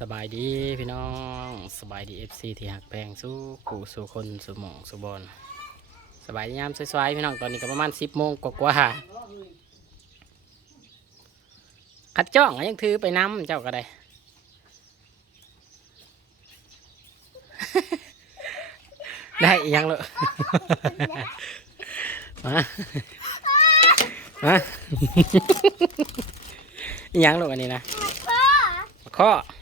สบายดีพี่น้องสบายดีเอฟซีที่หักแพงสู้ขู่สู่คนสู่หมองสู่บอลสบายดียามสวยๆพี่น้องตอนนี้ก็ประมาณสิบโมงกว่าๆคัดจ้องก็ยังถือไปน้ำเจ้าก็ได้ ได้อีกยังเลยมามาอีกยังลูกอันนี้นะพ่อข้อพ่อให้ไม่มัน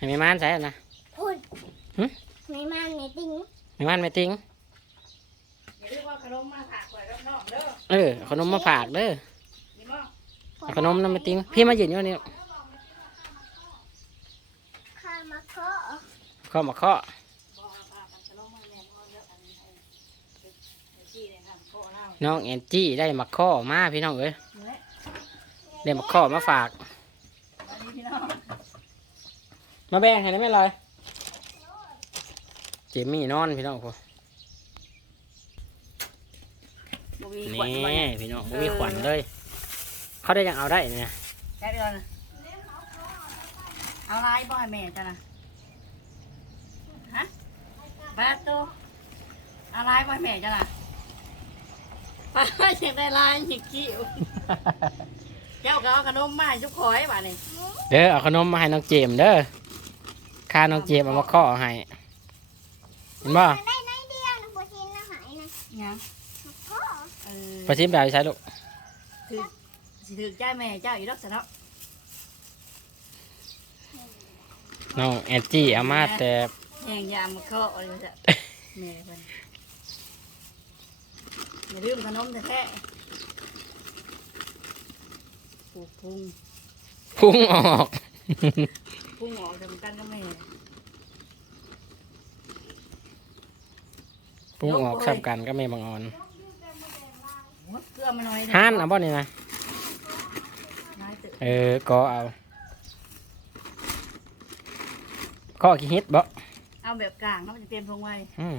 ให้แม่ม่านใส่นะพูดหึไม่มันไม่ติ้งแม่ม่านไม่ติ้งอย่าลืมว่าขนมมาฝากไว้รอบนอกเด้อเออเอาขนมมาฝากเด้อนี่มั้งเอาขนมน้ำไม่ติ้งพี่มาหยิบอยู่นี่ข้ามาเคาะข้อมาข้อบอกว่าฝากกันขนมมาแม่พ่อเยอะอันนี้ให้ให้จี้เนี่ยทำโคเล่าน้องแอนจี้ได้มาข้อมาพี่น้องเอ้ยเนื้อได้มาข้อมาฝากวันนี้พี่น้อง มาแบ่งให้ได้ไหมลอยเจมี่นอนพี่น้องพอบุวีนี่ขวัญไว้พี่น้องบ่มีขวัญเลย เขาได้ยังเอาได้เนี่ยได้เดือนเอาลายบ่อยแม่จ้ะนะฮะแบตโตเอาลายบ่อยแม่จ้ะนะป้าอยากได้ลายหยิกกิ้วเจ้าก็เอาขนมมาให้ทุกขอยบ้านี่เด้อเอาขนมมาให้น้องเจมส์เด้อ ค่าน้องเจมเอามาข้อให้เห็นบ่ได้น้อยเดียวนะบัวชินนะหายนะยังพ่อเออประชิมแบบใช้ลูกถือสิถือใจแม่เจ้าอีดอกสะเนาะน้องแอนจี้เอามาแต่แหงยามมาเคาอะไรจ้ะแม่เพิ่นอย่าลืมขนมแท้ๆปลูกพุงพุ่งออก พุงออกจำกันกับแม่พุ่งออกซ้ำกันก็ไม่บังออนโอ้ยเกลือมาหน่อยห้านเอาบ่นี่นะน้อยเตอะเออก็เอาก็ขี้ฮิตบ่เอาแบบกลางเขาจะเตรียมพงไว้อืม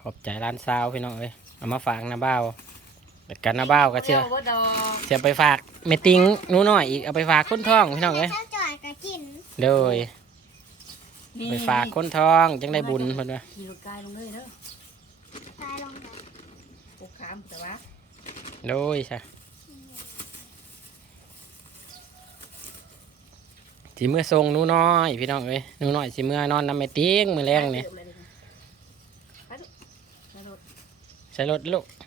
ขอบใจร้านซาวพี่น้องเอ้ยเอามาฝากนาบ้าว แต่กันนาบ้าวก็เชื่อเจ้าบ่ดอกเชื่อไปฝากเมติงหนูน้อยอีกเอาไปฝากคนท้องพี่น้องเอ้ยเจ้าจ่อยก็กินโดยนี่ไปฝากคนท้องจังได้บุญเพิ่นว่าขี่รถกายลงเลยเด้อตายลงไปปลูกขามแต่ว่าโดยใช่สิเมื่อทรงหนูน้อยพี่น้องเอ้ยหนูน้อยสิเมื่อนอนน้ำเมติงมือแรงนี่ไปลูกไปลูกใช้รถลูกเ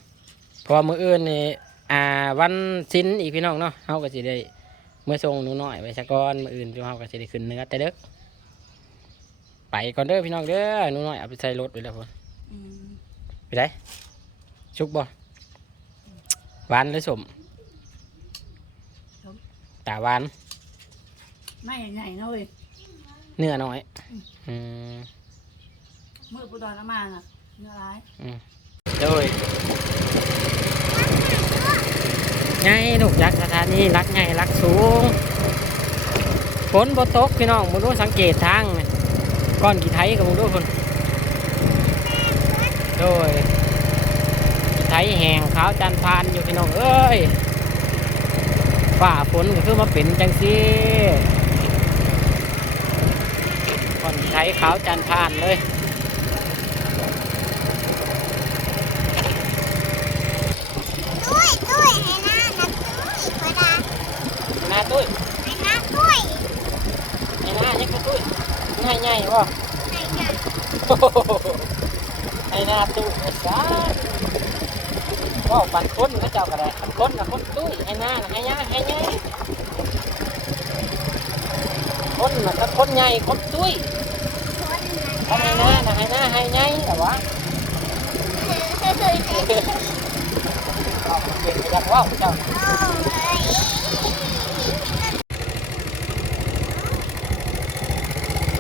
พราะว่ามืออื่นนี่อ่าวันสิ้นอีกพี่น้องเนาะเฮาก็สิได้เมื่อทรงหนูน้อยไว้ซะก่อนมืออื่นพี่เฮาก็สิได้ขึ้นเนื้อแต่เด็กไปก่อนเด้อพี่น้องเด้อหนูน้อยเอาไปใส่รถไว้แล้วพุ่นอืมไปได้ชุกบ่หวานหรือสมตาหวานไม่ใหญ่ๆนะเว้ยเนื้อน้อยอืมมือปูดอนน้ำมันอะเนื้อร้ายโดย ไงลูกยักษ์สถานีรักไงรักสูงฝนบตกพี่น้องมึงดูสังเกตทางนี่ก้อนกี่ไทยกับมึงดูคนโดยกี่ไทยแห้งขาวจันทร์พานอยู่พี่น้องเอ้ยฝ่าฝนก็คือมาเป็นจังซีก้อนกี่ไทยขาวจันทร์พานเลย ตุ้ยตุ้ยให้น้านะตุ้ยพอดา ห น้าตุ้ยให้น้าตุ้ยไอ้หน้าเนี่ยก็ตุ้ยง่ายง่ายวะให้น้าไอ้หน้าตุ้ยไอ้ซ่าว่าปันคนนะเจ้าก็ได้ปันคนนะคนตุ้ยไอ้หน้าน่ะไอ้ย่าไอ้ย่าคนน่ะก็คนใหญ่คนตุ้ยคนคนไอ้หน้าน่ะไอ้หน้าไอ้ใหญ่แต่ว่าเอาเก่งไปอยากเว่าเจ้า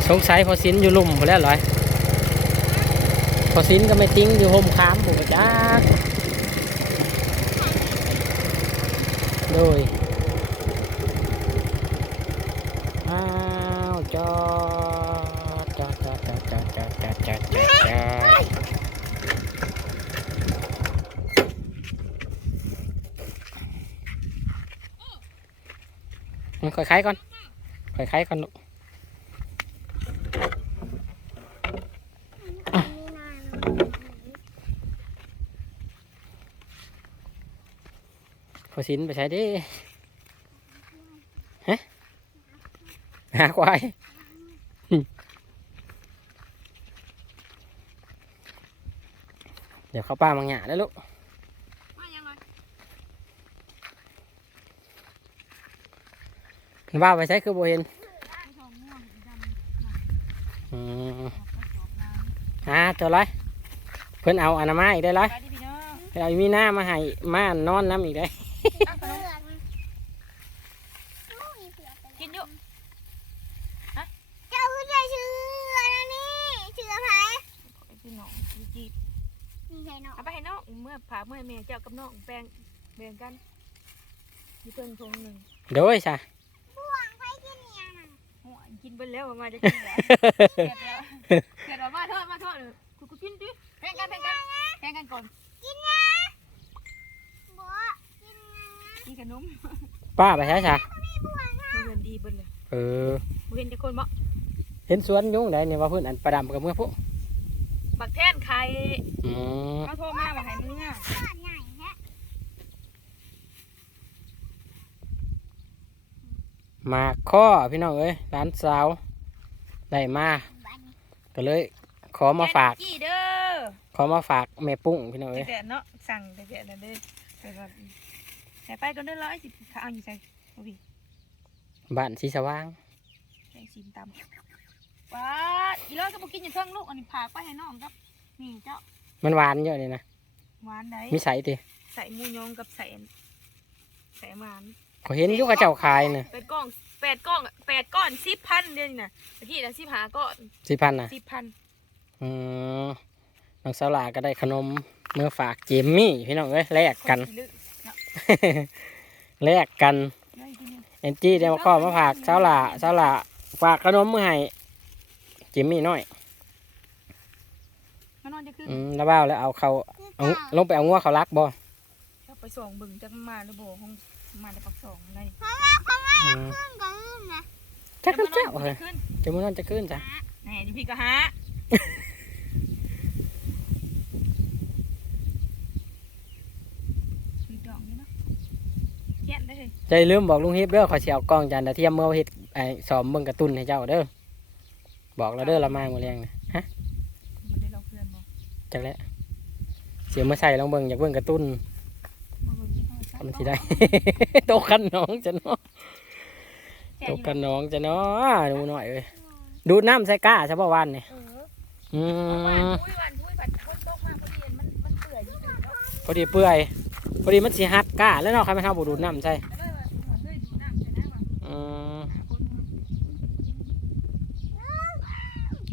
สงสัยพอสินอยู่ลุ่มพอแล้วหรอพอสินก็ไม่ติ้งอยู่ห่มขามผมก็จักโดยอ้าวจอดจอดจอดจอดจอดจอดจอดจอดจอดจอดค่อยคล้ายก่อนค่อยคล้ายก่อนลูก มีนาเนาะ พ อสินไปใช้ดิฮะหาควายหึเดี๋ยวเข้าป้ามังหยาได้อลูกมายังไงว่าไปใช้คือโบเห็นไม่ทองม่วงดำอืมก็จบน้อ่าตัวไรเพิ่นเอาอนามัยอีกได้ไรำไปดิพี่น้องเพิ่นเอามีหน้ามาให้มานอนน้ำอีกได้ ตั้งขเปนลืมอกโอ้ยเปลือกกินอยู่เจ้าคือใจชื่ออันนั้นนี่ชื่ออะไรพี่น้องจีบนี่ใช่เนาะเอาไปให้น้องเมื่อผ่าเมื่อแม่เจ้ากับน้องแบ่งแบ่งกันมีเพิ่งทงหนึ่งโดยซะบ่วงไฟกินเนี่ยน่ะโอ้ยกินไปแล้วมาจะกินแล้วเสร็จแล้วเสร็จแล้วมาทอดมาทอดเลยกูกูกินดิแบ่งกันแบ่งกันแบ่งกันก่อนกินนะบ่กินนะ กินขนมป้าไปใช้ซะมีบ่วงนะเงินดีเบิ้ลเลยเออบ่เห็นจะคนบ่เห็นสวนยุงได้เนี่ยว่าเพื่อนอันประดำกับเมื่อพวกบักแทนไข่อืมเขาโทรมาบอกให้มึงอะทอดใหญ่แท้มาข้อพี่น้องเอ้ยร้านสาวได้มาบัดนี้ก็เลย ขอมาฝากกี่เด้อขอมาฝากแม่ปุ้งพี่น้องเอ้ยแต่เนาะสั่งแต่เด้อเด้อ ไปก่อนแต่ไปก่อนเด้อร้อยสิข้าวอยู่ใส่โอ้ยบ้านสีสว่างแกงซีนตำว้าอีร้อยก็บอกกินอยู่เทิงลูกอันนี้พากไปให้น้องครับ นี่เจ้า มันหวานเยอะเลยนะหวานได้มีใส่ติใส่หมูยองกับใส่อันใส่หวานเขาเห็นอยุกระเจ้าขายน่ะแปดกล่องแปดกล่องแปดก้อนสิบพันเดือนน่ะตะกี้นะสิบหาก้อนสิพันน่ะสิบพันอืมน้องสาวหลาก็ได้ขนมเมื่อฝากเจมมี่พี่น้องเอ้ยแลกกันคขี้ลึกเนาะ แลกกันได้กินอยู่เอ็นจี้เดี๋ยวมาข้อมาฝากสาวหลาสาวหลาฝากขนมมาให้เจมมี่น้อยมานอนจะขึ้นอืมแล้วบ้าวแล้วเอาเขาคือเอาเก่าลงไปเอางัวเขารักบ่ถ้าไปส่งบึงจะมาหรือโบห้องมาแต่ปักสองอะไรเพราะว่าเพราะว่าอืมขึ้นก็ขึ้นนะจักรเจ้าจะเลยขึ้นจะมันนอนจะขึ้นจ้ะแหน่ดิพี่ก็หาคุยดองนี่เนาะแก่น ได้เลยใจลืมบอกลุงฮิปเด้อขอเสียเอากล้องจานดาวเทียมเมื่อเฮ็ดไอ้สอมเบิ่งการ์ตูนให้เจ้าเด้อบอกแล้วเด้อละมาเมื่อเรียงนะฮะมันได้เราเพื่อนบอกจักแล้วเสียมาใส่ลองเบิ่งอยากเบิ่งการ์ตูนว่าเบิ่งที่เขาใส่มันสิได้ โตกันน้องจะเนาะแก่โตอยู่กันน้องจะเนาะดูหน่อยเอ้ยดูดน้ำใส่ก้าใช่ป่ะวันนี่เอออืหวานมทุยหวานทุยบัดคนตกมาพอดีมันมันเปื่อยอยู่เนาะพอดีเปื่อย พอดีมันสิหัดก้าแล้วเนาะใครไม่ทำบุดูดน้ำใส่แล้วเลยว่าหัวเลื่อยดูน้ำใช่ไหมว่าอืมคน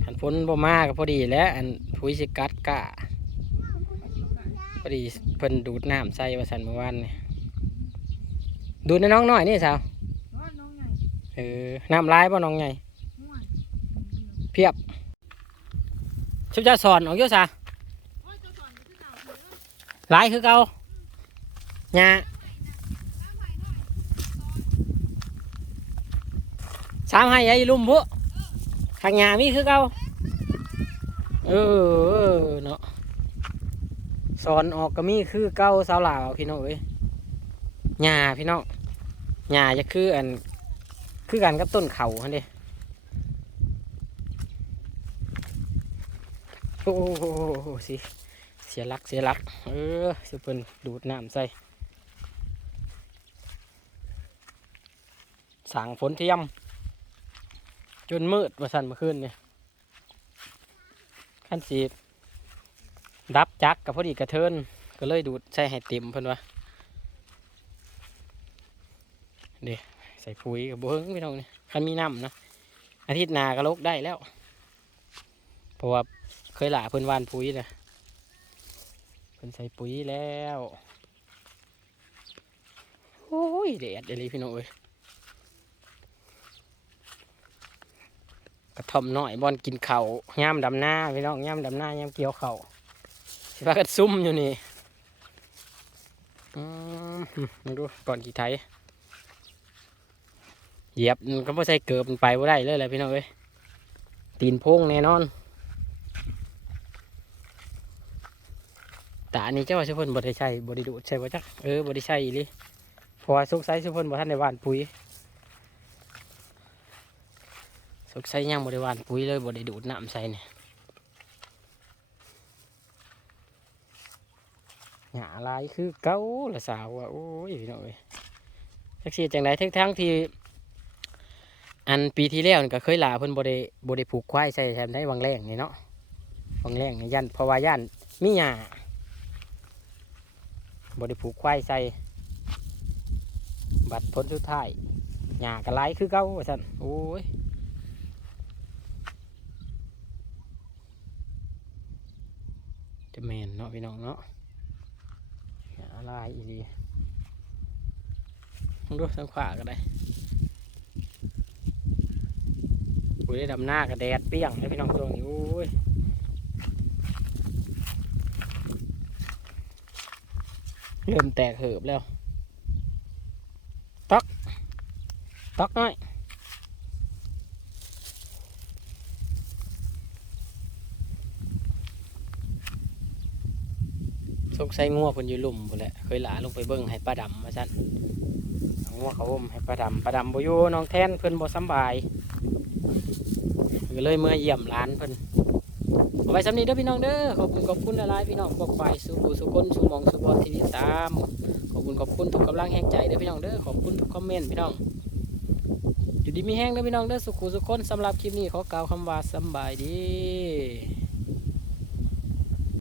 มันฝนบ่มาก็พอดีแล้วอันพุยสิกัดก้าพอดีเพิ่นดูดน้ำใส่ว่าสันเมื่อวานนี่ดูดในน้องน้อยนี่สาวน้องใหญ่เออน้ำลายบ่น้องใหญ่เพียบชุบจะสอนออกเยอะซะโอ้ยเจ้าสอนก็คือเก่าเถอะลายคือเก่า หญ้าสามให้ยายลุ่มพุข้างหญ้ามีคือเก่าเออเนาะสอนออกก็มีคือเก่าสาวลาวพี่น้องเอ้ยหญ้าพี่น้องหญ้าจะคืออันคือกันกับต้นเขาหั่นเด้โอ้โหสิเสียลักเสียลัก เออสิเพิ่นดูดน้ำใส่ สั่งฝนเทียม จนมืดมาสั่นมื่อคืนเนี่ยขั้นสีดับจักกับพอดีกระเทินก็เลยดูดใส่ให้เต็มเพิ่นวะเดี๋ยวใส่ปุ๋ยกับเบิ้งไม่ต้องนี่คันมีน้ำนะอาทิตย์หนาก็ลกได้แล้วเพราะว่าเคยหล่าเพิ่นวานปุ๋ยนะเพิ่นใส่ปุ๋ยแล้วโอ้ยแดดเดี๋ยวพี่น้องเอ้ย กระท่อมน้อยบอลกินเข่าย่ามดำหน้าพี่น้องย่ามดำหน้าย่ามเกี่ยวเข่าสิพากันซุ่มอยู่นี่อืมาดูก่อนกี่ไทยเหยียบก็บ่ใส่เกือบมันไปบ่ได้เลยแหละพี่น้องเอ้ยตีนพงแน่นอนแตาอันนี้เจ้าว่าชุพนบด้ใช่บ่ได้ดูใช่บ่จักเออบด้ใช่อีหลิเพราะว่าสุกไซชุพนบ่ทันได้หว่านปุ๋ยสุ กไซยังบ่ได้หว่านปุ๋ยเลยบ่ได้ดูดน้ำใส่เนี่ยหาลายคือเก่าละสาวว่าโอ้ยพี่น้องเอ้ยจักสิจังไดทั้งทั้งที่ อันปีที่แล้วก็เคยลาเพิ่นบ่ได้บ่ได้ผูกควายใส่แถมได้วังแรงนี่เนาะวังแรงยันเพราะว่ายันมีหญ้าบ่ได้ผูกควายใส่บัดผลสุดท้ายหญ้าก็หลายคือเก่าว่าซั่นโอ้ย จะแมนเนาะพี่น้องเนาะหาลายอีหลีลองดูทางขวาก็ได้อุ้ยดำหน้ากับแดดเปรี้ยงเลยพี่น้องช่วงนี้อุ้ยเริ่มแตกเหิบแล้วตอกตอกหน่อย สงสัยงัวเพิ่นอยู่ลุมพุ่นแหละเคยหลาลงไปเบิ่งให้ป้าดำมาสั่นงัวเขาอมให้ป้าดำป้าดำบ่อยู่น้องแทนเพิ่นบ่สำบายก็เลยเมื่อเยี่ยมร้านเพิ่นเอาไว้สำนีเด้อพี่น้องเด้อขอบคุณขอบคุณหลายพี่น้องบอกไปสู่ผู้สุคนสู่มองสู่บอลที่ติดตามขอบคุณขอบคุณทุกกำลังแห่งใจเด้อพี่น้องเด้อขอบคุณทุกคอมเมนต์พี่น้องอยู่ดีมีแห้งเด้อพี่น้องเด้อสุขุสุคนสำหรับคลิปนี้ขอกล่าวคำว่าสบายดี